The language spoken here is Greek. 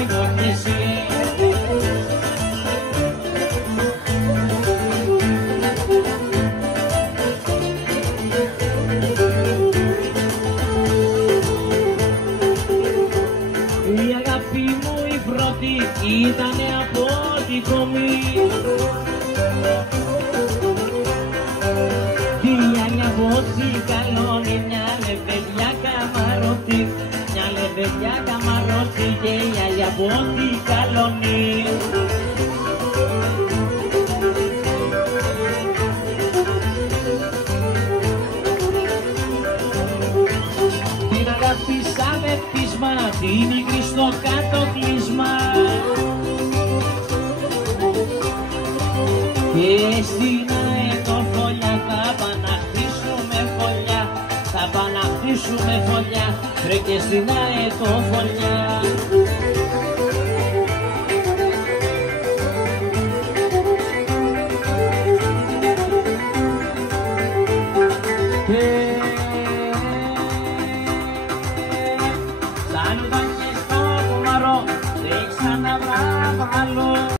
εγώ κι εσύ. Η αγάπη μου η πρώτη ήτανε από την κομή. Τη λιάνια βόση καλώνει, μια λεβεδιά καμαρότη, μια λεβεδιά καμαρότη και η αλιά βόση καλώνει. Την αγαπήσα με πείσμα, την μικρή στο κάτω κλείσμα. Και στην αετοφολιά θα παναχτίσουμε φωλιά, θα παναχτίσουμε φωλιά, βρε και στην αετοφολιά.